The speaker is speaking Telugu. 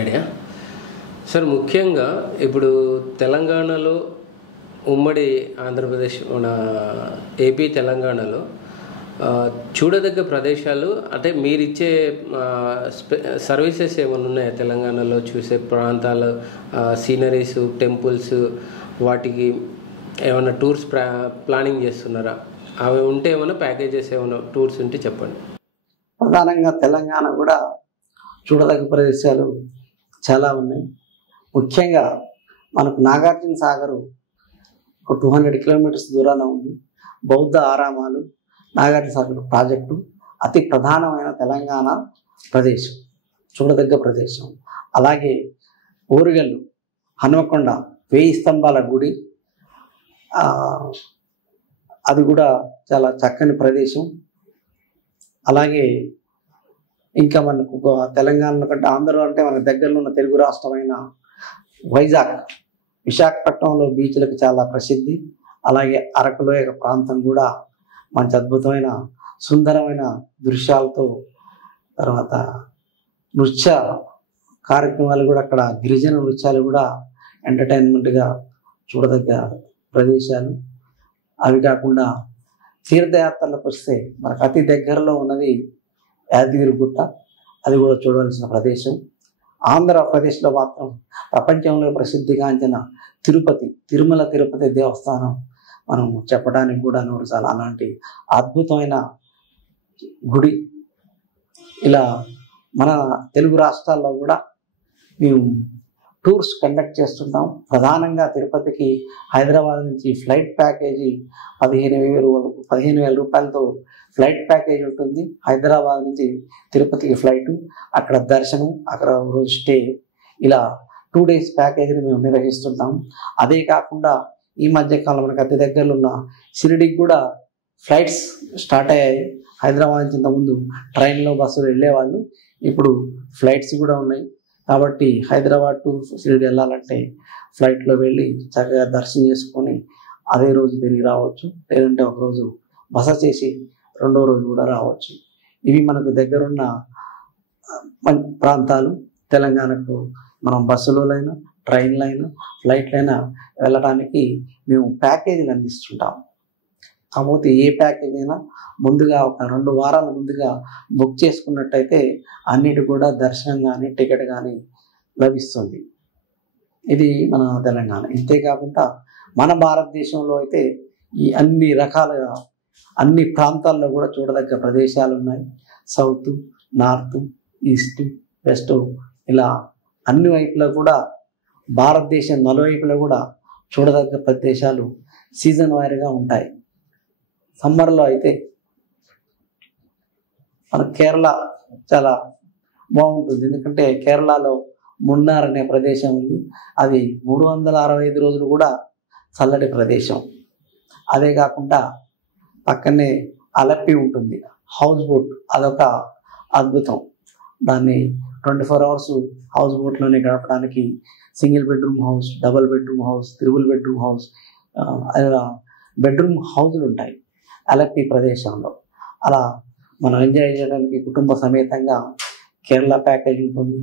Idea sir. ముఖ్యంగా ఇప్పుడు తెలంగాణలో ఉమ్మడి ఆంధ్రప్రదేశ్ మన ఏపీ తెలంగాణలో చూడదగ్గ ప్రదేశాలు అంటే మీరిచ్చే సర్వీసెస్ ఏమైనా ఉన్నాయా తెలంగాణలో చూసే ప్రాంతాలు, సీనరీస్, టెంపుల్స్, వాటికి ఏమైనా టూర్స్ ప్లానింగ్ చేస్తున్నారా? అవి ఉంటే ఏమైనా ప్యాకేజెస్ ఏమైనా టూర్స్ ఉంటే చెప్పండి. ప్రధానంగా తెలంగాణ కూడా చూడదగ్గ ప్రదేశాలు చాలా ఉన్నాయి. ముఖ్యంగా మనకు నాగార్జున సాగర్ ఒక 200 కిలోమీటర్స్ దూరాన ఉంది. బౌద్ధ ఆరామాలు, నాగార్జున సాగర్ ప్రాజెక్టు అతి ప్రధానమైన తెలంగాణ ప్రదేశం, చూడదగ్గ ప్రదేశం. అలాగే ఓరుగల్లు, హనుమకొండ 1000 స్తంభాల గుడి, అది కూడా చాలా చక్కని ప్రదేశం. అలాగే ఇంకా మనకు తెలంగాణ కంటే ఆంధ్ర అంటే మనకు దగ్గరలో ఉన్న తెలుగు రాష్ట్రమైన వైజాగ్, విశాఖపట్నంలో బీచ్లకు చాలా ప్రసిద్ధి. అలాగే అరకులోయ ప్రాంతం కూడా మంచి అద్భుతమైన సుందరమైన దృశ్యాలతో, తర్వాత నృత్య కార్యక్రమాలు కూడా అక్కడ గిరిజన నృత్యాలు కూడా ఎంటర్టైన్మెంట్గా చూడదగ్గ ప్రదేశాలు. అవి కాకుండా తీర్థయాత్రలకు వస్తే మనకు అతి దగ్గరలో ఉన్నది యాదగిరిగుట్ట, అది కూడా చూడవలసిన ప్రదేశం. ఆంధ్రప్రదేశ్లో మాత్రం ప్రపంచంలో ప్రసిద్ధిగాంచిన తిరుమల తిరుపతి దేవస్థానం మనం చెప్పడానికి కూడా నూరుసార్లు అలాంటి అద్భుతమైన గుడి. ఇలా మన తెలుగు రాష్ట్రాల్లో కూడా మేము టూర్స్ కండక్ట్ చేస్తుంటాం. ప్రధానంగా తిరుపతికి హైదరాబాద్ నుంచి ఫ్లైట్ ప్యాకేజీ 15,000 రూపాయలతో ఫ్లైట్ ప్యాకేజ్ ఉంటుంది. హైదరాబాద్ నుంచి తిరుపతికి ఫ్లైటు, అక్కడ దర్శనం, అక్కడ రోజు స్టే, ఇలా 2 days ప్యాకేజీని మేము నిర్వహిస్తుంటాం. అదే కాకుండా ఈ మధ్యకాలం మనకు అతి దగ్గరలో ఉన్న షిరిడీకి కూడా ఫ్లైట్స్ స్టార్ట్ అయ్యాయి. హైదరాబాద్ నుంచి ఇంతకుముందు ట్రైన్లో, బస్సులో వెళ్ళేవాళ్ళు, ఇప్పుడు ఫ్లైట్స్ కూడా ఉన్నాయి. కాబట్టి హైదరాబాద్ టు షిరిడి వెళ్ళాలంటే ఫ్లైట్లో వెళ్ళి చక్కగా దర్శనం చేసుకొని అదే రోజు తిరిగి రావచ్చు. లేదంటే ఒకరోజు బస చేసి రెండో రోజు కూడా రావచ్చు. ఇవి మనకు దగ్గరున్న ప్రాంతాలు. తెలంగాణకు మనం బస్సులైనా, ట్రైన్లైనా, ఫ్లైట్లైనా వెళ్ళడానికి మేము ప్యాకేజీలు అందిస్తుంటాం. కాకపోతే ఏ ప్యాకేజ్ అయినా ముందుగా ఒక 2 వారాల ముందుగా బుక్ చేసుకున్నట్టయితే అన్నిటి కూడా దర్శనం కానీ, టికెట్ కానీ లభిస్తుంది. ఇది మన తెలంగాణ. ఇంతేకాకుండా మన భారతదేశంలో అయితే ఈ అన్ని రకాలుగా అన్ని ప్రాంతాల్లో కూడా చూడదగ్గ ప్రదేశాలు ఉన్నాయి. సౌత్, నార్త్, ఈస్ట్, వెస్ట్, ఇలా అన్ని వైపులా కూడా భారతదేశం నలువైపులా కూడా చూడదగ్గ ప్రదేశాలు సీజన్ వైర్గా ఉంటాయి. సమ్మర్లో అయితే మన కేరళ చాలా బాగుంటుంది. ఎందుకంటే కేరళలో మున్నార్ అనే ప్రదేశం ఉంది. అది 365 రోజులు కూడా చల్లటి ప్రదేశం. అదే కాకుండా పక్కనే అలప్పి ఉంటుంది, హౌస్ బోట్, అదొక అద్భుతం. దాన్ని 24 hours హౌస్ బోట్లోనే గడపడానికి single bedroom house, double bedroom house, triple bedroom house, అలా బెడ్రూమ్ హౌజులు ఉంటాయి అలప్పి ప్రదేశంలో. అలా మనం ఎంజాయ్ చేయడానికి కుటుంబ సమేతంగా కేరళ ప్యాకేజ్ ఉంటుంది.